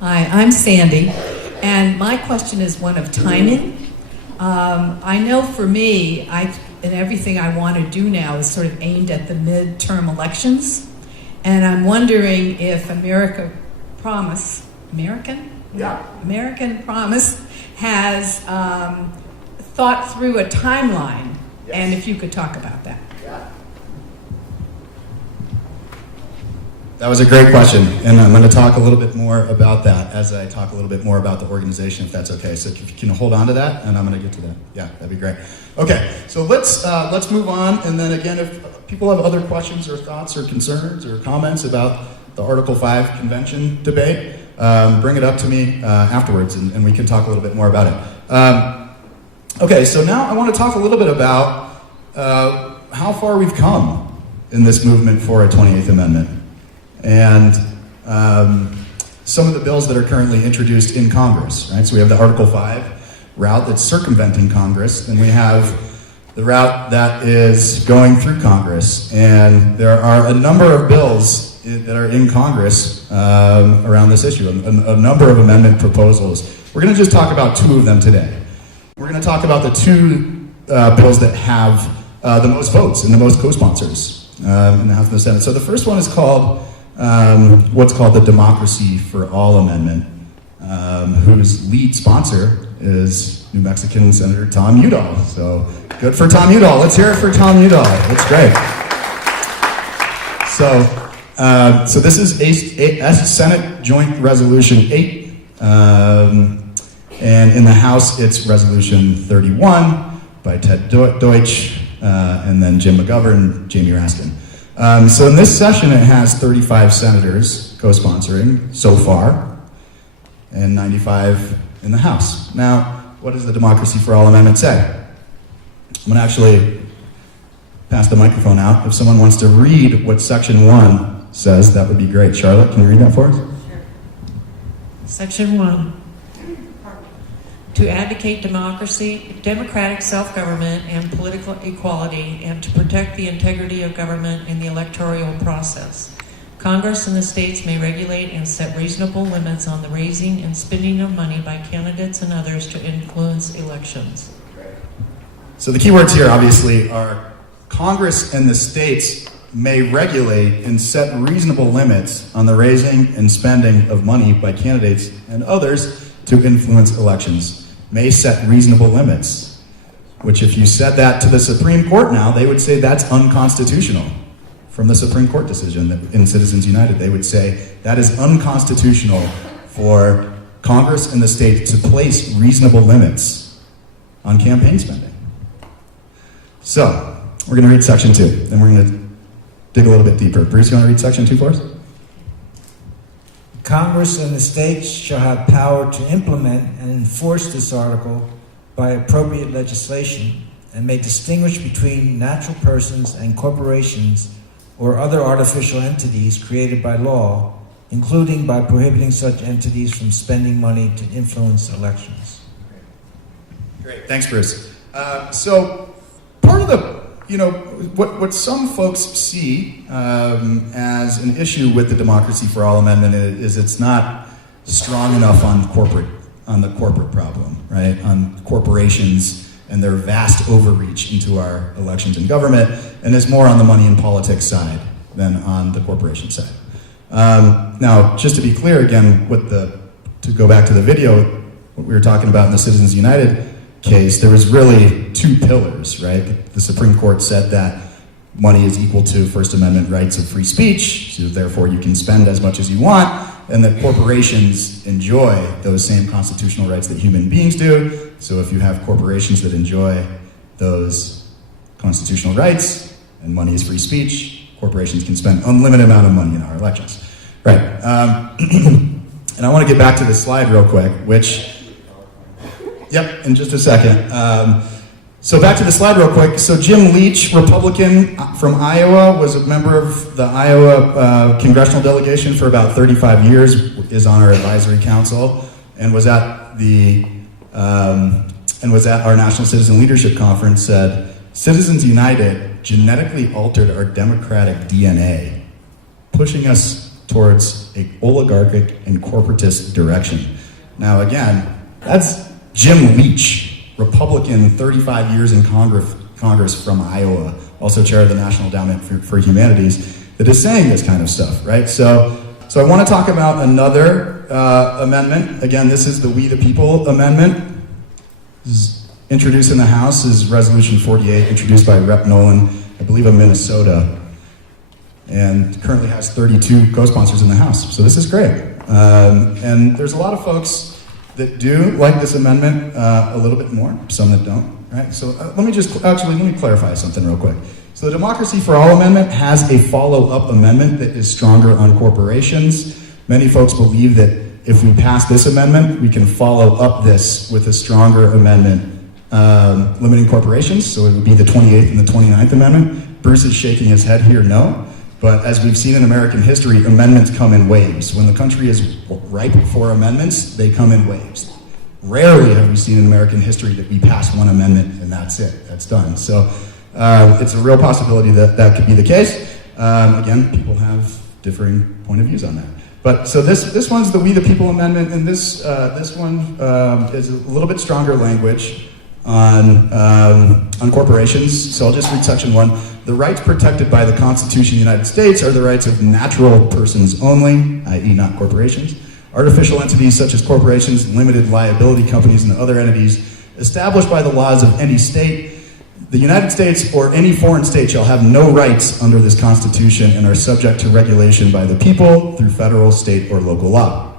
Hi, I'm Sandy, and my question is one of timing. I know for me, and everything I want to do now is sort of aimed at the midterm elections, and I'm wondering if American Promise has thought through a timeline, yes. And if you could talk about that. Yeah. That was a great question, and I'm going to talk a little bit more about that as I talk a little bit more about the organization, if that's okay. So if you can hold on to that, and I'm going to get to that. Yeah, that'd be great. Okay, so let's move on, and then again, if people have other questions or thoughts or concerns or comments about the Article 5 convention debate, bring it up to me afterwards, and we can talk a little bit more about it. Okay, so now I want to talk a little bit about how far we've come in this movement for a 28th Amendment. And some of the bills that are currently introduced in Congress, right? So we have the Article 5 route that's circumventing Congress, and we have the route that is going through Congress. And there are a number of bills that are in Congress around this issue, a number of amendment proposals. We're going to just talk about two of them today. We're going to talk about the two bills that have the most votes and the most co-sponsors in the House and the Senate. So the first one is called what's called the Democracy for All Amendment, whose lead sponsor is New Mexican Senator Tom Udall. So good for Tom Udall. Let's hear it for Tom Udall. That's great. So this is a Senate Joint Resolution 8, and in the House it's Resolution 31 by Ted Deutsch, and then Jim McGovern, Jamie Raskin. So in this session, it has 35 senators co-sponsoring so far, and 95 in the House. Now, what does the Democracy for All Amendment say? I'm going to actually pass the microphone out. If someone wants to read what Section 1 says, that would be great. Charlotte, can you read that for us? Sure. Section 1. To advocate democracy, democratic self-government, and political equality, and to protect the integrity of government in the electoral process. Congress and the states may regulate and set reasonable limits on the raising and spending of money by candidates and others to influence elections. So the key words here, obviously, are Congress and the states may regulate and set reasonable limits on the raising and spending of money by candidates and others to influence elections. May set reasonable limits, which if you said that to the Supreme Court now, they would say that's unconstitutional. From the Supreme Court decision in Citizens United, they would say that is unconstitutional for Congress and the state to place reasonable limits on campaign spending. So, we're going to read Section 2, then we're going to dig a little bit deeper. Bruce, you want to read Section 2 for us? Congress and the states shall have power to implement and enforce this article by appropriate legislation, and may distinguish between natural persons and corporations or other artificial entities created by law, including by prohibiting such entities from spending money to influence elections. Great, thanks, Bruce. So part of the what some folks see as an issue with the Democracy for All Amendment is it's not strong enough on the corporate problem, right? On corporations and their vast overreach into our elections and government, and is more on the money and politics side than on the corporation side. Now, just to be clear again, to go back to the video, what we were talking about in the Citizens United case, there was really two pillars, right? The Supreme Court said that money is equal to First Amendment rights of free speech, so therefore you can spend as much as you want, and that corporations enjoy those same constitutional rights that human beings do. So if you have corporations that enjoy those constitutional rights, and money is free speech, corporations can spend unlimited amount of money in our elections. Right. And I want to get back to this slide real quick, which... Yep, in just a second. So back to the slide real quick. So Jim Leach, Republican from Iowa, was a member of the Iowa congressional delegation for about 35 years, is on our advisory council, and was at our National Citizen Leadership Conference, said, Citizens United genetically altered our democratic DNA, pushing us towards an oligarchic and corporatist direction. Now again, that's Jim Leach, Republican, 35 years in Congress from Iowa, also chair of the National Endowment for Humanities, that is saying this kind of stuff, right? So I want to talk about another amendment. Again, this is the We the People amendment. This is introduced in the House is Resolution 48, introduced by Rep. Nolan, I believe of Minnesota, and currently has 32 co-sponsors in the House. So this is great. And there's a lot of folks that do like this amendment a little bit more, some that don't, right? So let me clarify something real quick. So the Democracy for All amendment has a follow-up amendment that is stronger on corporations. Many folks believe that if we pass this amendment, we can follow up this with a stronger amendment limiting corporations. So it would be the 28th and the 29th amendment. Bruce is shaking his head here, no. But as we've seen in American history, amendments come in waves. When the country is ripe for amendments, they come in waves. Rarely have we seen in American history that we pass one amendment and that's it, that's done. So it's a real possibility that that could be the case. Again, people have differing point of views on that. But so this one's the We the People amendment, and this one is a little bit stronger language on corporations. So I'll just read section 1. The rights protected by the Constitution of the United States are the rights of natural persons only, i.e. not corporations, artificial entities such as corporations, limited liability companies, and other entities established by the laws of any state. The United States or any foreign state shall have no rights under this Constitution and are subject to regulation by the people through federal, state, or local law.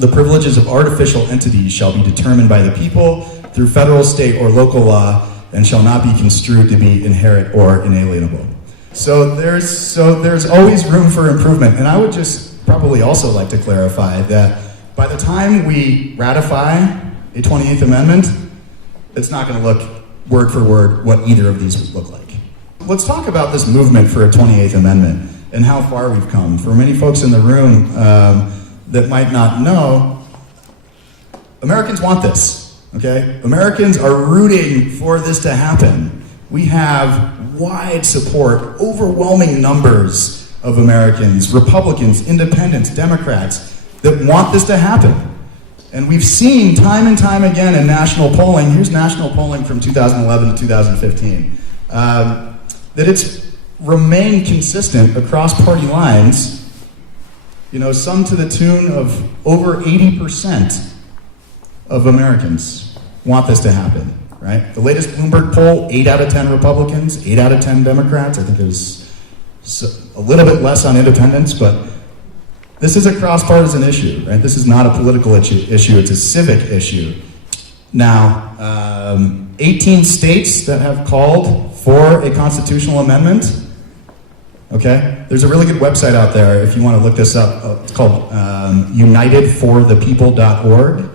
The privileges of artificial entities shall be determined by the people through federal, state, or local law and shall not be construed to be inherent or inalienable. So there's always room for improvement. And I would just probably also like to clarify that by the time we ratify a 28th Amendment, it's not going to look word for word what either of these would look like. Let's talk about this movement for a 28th Amendment and how far we've come. For many folks in the room that might not know, Americans want this. Okay? Americans are rooting for this to happen. We have wide support, overwhelming numbers of Americans, Republicans, Independents, Democrats, that want this to happen. And we've seen time and time again in national polling, here's national polling from 2011 to 2015, that it's remained consistent across party lines, some to the tune of over 80% of Americans want this to happen, right? The latest Bloomberg poll, 8 out of 10 Republicans, 8 out of 10 Democrats. I think it was a little bit less on independents, but this is a cross-partisan issue, right? This is not a political issue, it's a civic issue. Now, 18 states that have called for a constitutional amendment, okay? There's a really good website out there if you want to look this up. It's called unitedforthepeople.org.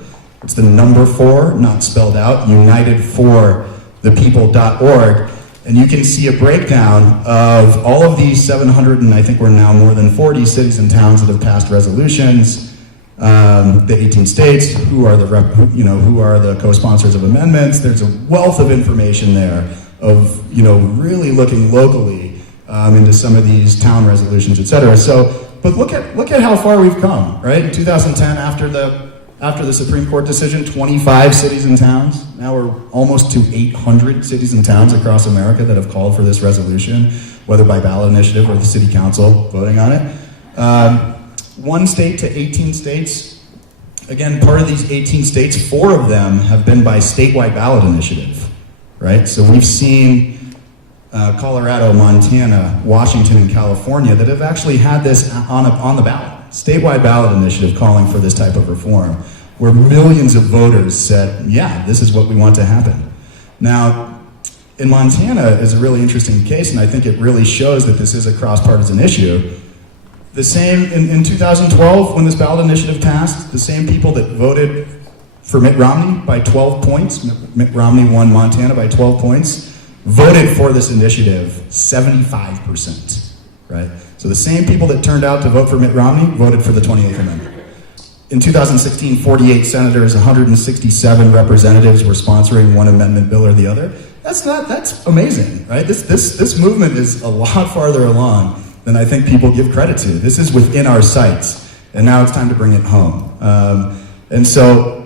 It's the number 4, not spelled out, unitedforthepeople.org. And you can see a breakdown of all of these 700, and I think we're now more than 40 cities and towns that have passed resolutions, the 18 states, who are the co-sponsors of amendments. There's a wealth of information there of, really looking locally into some of these town resolutions, et cetera. So, but look at how far we've come, right? In 2010, after the Supreme Court decision, 25 cities and towns. Now we're almost to 800 cities and towns across America that have called for this resolution, whether by ballot initiative or the city council voting on it. 1 state to 18 states. Again, part of these 18 states, 4 of them have been by statewide ballot initiative, right? So we've seen Colorado, Montana, Washington, and California that have actually had this on the ballot. Statewide ballot initiative calling for this type of reform, where millions of voters said, yeah, this is what we want to happen. Now, in Montana is a really interesting case, and I think it really shows that this is a cross-partisan issue. The same, in 2012, when this ballot initiative passed, the same people that voted for Mitt Romney by 12 points, Mitt Romney won Montana by 12 points, voted for this initiative 75%, right? So the same people that turned out to vote for Mitt Romney voted for the 28th Amendment. In 2016, 48 senators, 167 representatives were sponsoring one amendment bill or the other. That's amazing, right? This movement is a lot farther along than I think people give credit to. This is within our sights, and now it's time to bring it home. And so,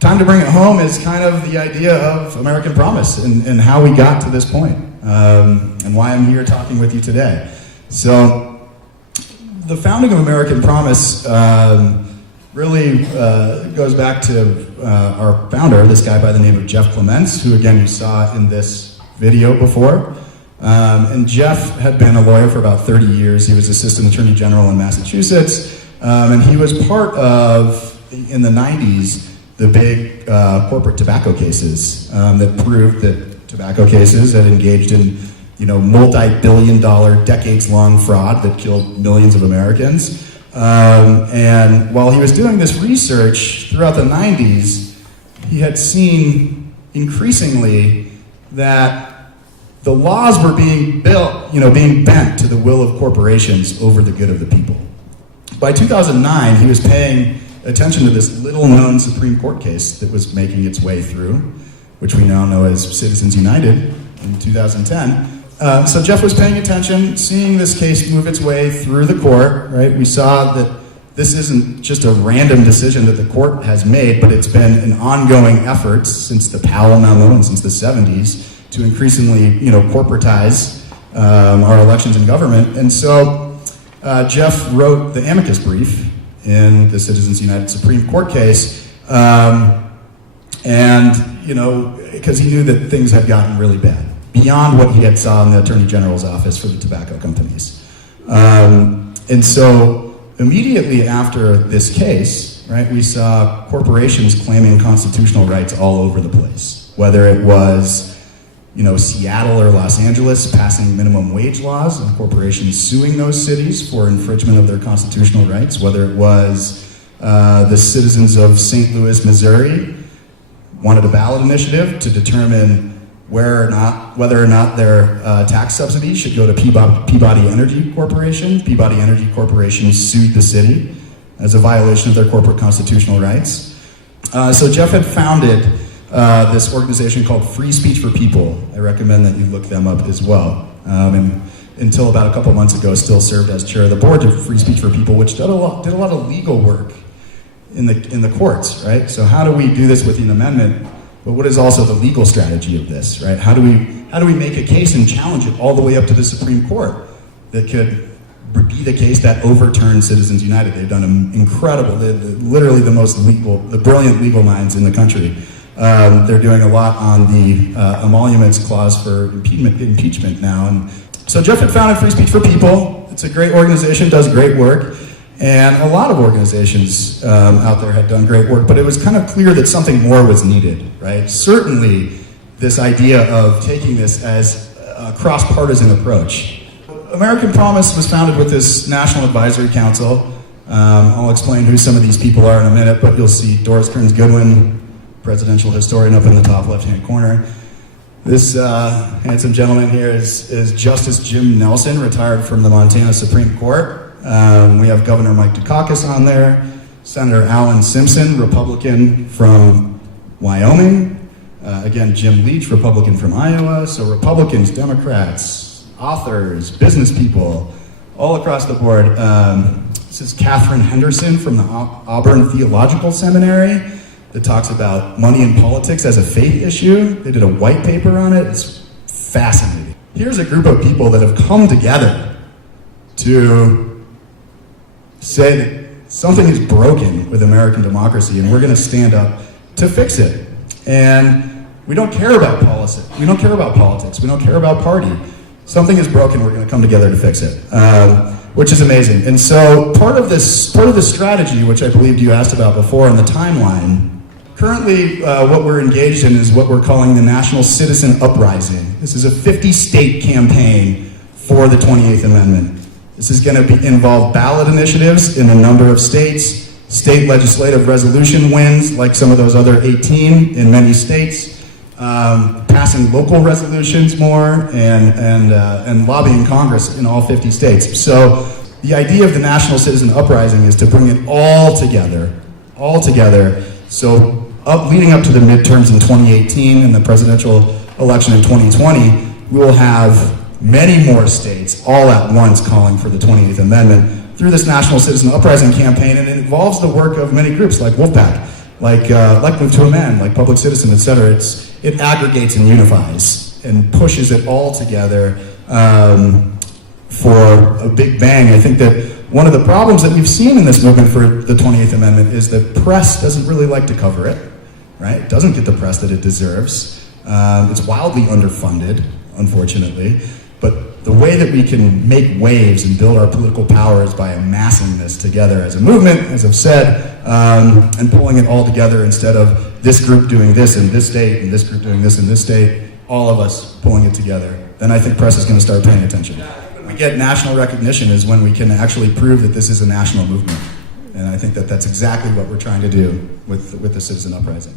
time to bring it home is kind of the idea of American Promise and how we got to this point, and why I'm here talking with you today. So, the founding of American Promise really goes back to our founder, this guy by the name of Jeff Clements, who again you saw in this video before. And Jeff had been a lawyer for about 30 years. He was Assistant Attorney General in Massachusetts, and he was part of, in the 90s, the big corporate tobacco cases that proved that tobacco cases had engaged in, multi-billion-dollar, decades-long fraud that killed millions of Americans. And while he was doing this research throughout the 90s, he had seen increasingly that the laws were being built, being bent to the will of corporations over the good of the people. By 2009, he was paying attention to this little-known Supreme Court case that was making its way through, which we now know as Citizens United in 2010. So Jeff was paying attention, seeing this case move its way through the court, right? We saw that this isn't just a random decision that the court has made, but it's been an ongoing effort since the Powell memo and since the 70s to increasingly, corporatize our elections and government. And so Jeff wrote the amicus brief in the Citizens United Supreme Court case, because he knew that things had gotten really bad, beyond what he had saw in the Attorney General's office for the tobacco companies. And so immediately after this case, right, we saw corporations claiming constitutional rights all over the place, whether it was Seattle or Los Angeles passing minimum wage laws and corporations suing those cities for infringement of their constitutional rights, whether it was the citizens of St. Louis, Missouri wanted a ballot initiative to determine whether or not their tax subsidies should go to Peabody Energy Corporation. Peabody Energy Corporation sued the city as a violation of their corporate constitutional rights. So Jeff had founded this organization called Free Speech for People. I recommend that you look them up as well. And until about a couple months ago, still served as chair of the board of Free Speech for People, which did a lot of legal work in the courts, right? So how do we do this with an amendment? But what is also the legal strategy of this, right? How do we make a case and challenge it all the way up to the Supreme Court that could be the case that overturned Citizens United? They've done an incredible, literally the brilliant legal minds in the country. They're doing a lot on the emoluments clause for impeachment now. And so Jeff had founded Free Speech for People. It's a great organization, does great work. And a lot of organizations out there had done great work, but it was kind of clear that something more was needed, right? Certainly this idea of taking this as a cross-partisan approach. American Promise was founded with this National Advisory Council. I'll explain who some of these people are in a minute, but you'll see Doris Kearns Goodwin, presidential historian, up in the top left-hand corner. This handsome gentleman here is Justice Jim Nelson, retired from the Montana Supreme Court. We have Governor Mike Dukakis on there, Senator Alan Simpson, Republican from Wyoming, again Jim Leach, Republican from Iowa, so Republicans, Democrats, authors, business people, all across the board. This is Catherine Henderson from the Auburn Theological Seminary that talks about money in politics as a faith issue. They did a white paper on it. It's fascinating. Here's a group of people that have come together to say that something is broken with American democracy and we're going to stand up to fix it. And we don't care about policy. We don't care about politics. We don't care about party. Something is broken. We're going to come together to fix it, which is amazing. And so part of this strategy, which I believe you asked about before in the timeline, currently what we're engaged in is what we're calling the National Citizen Uprising. This is a 50-state campaign for the 28th Amendment. This is going to involve ballot initiatives in a number of states, state legislative resolution wins, like some of those other 18 in many states, passing local resolutions more, and lobbying Congress in all 50 states. So the idea of the National Citizen Uprising is to bring it all together. So leading up to the midterms in 2018 and the presidential election in 2020, we will have many more states all at once calling for the 28th Amendment through this National Citizen Uprising campaign, and it involves the work of many groups like Wolfpack, like Move to Amend, like Public Citizen, etc. It aggregates and unifies and pushes it all together for a big bang. I think that one of the problems that we've seen in this movement for the 28th Amendment is that press doesn't really like to cover it, right? It doesn't get the press that it deserves. It's wildly underfunded, unfortunately. But the way that we can make waves and build our political power is by amassing this together as a movement, as I've said, and pulling it all together instead of this group doing this in this state and this group doing this in this state, all of us pulling it together. Then I think press is going to start paying attention. When we get national recognition is when we can actually prove that this is a national movement. And I think that that's exactly what we're trying to do with the Citizen Uprising.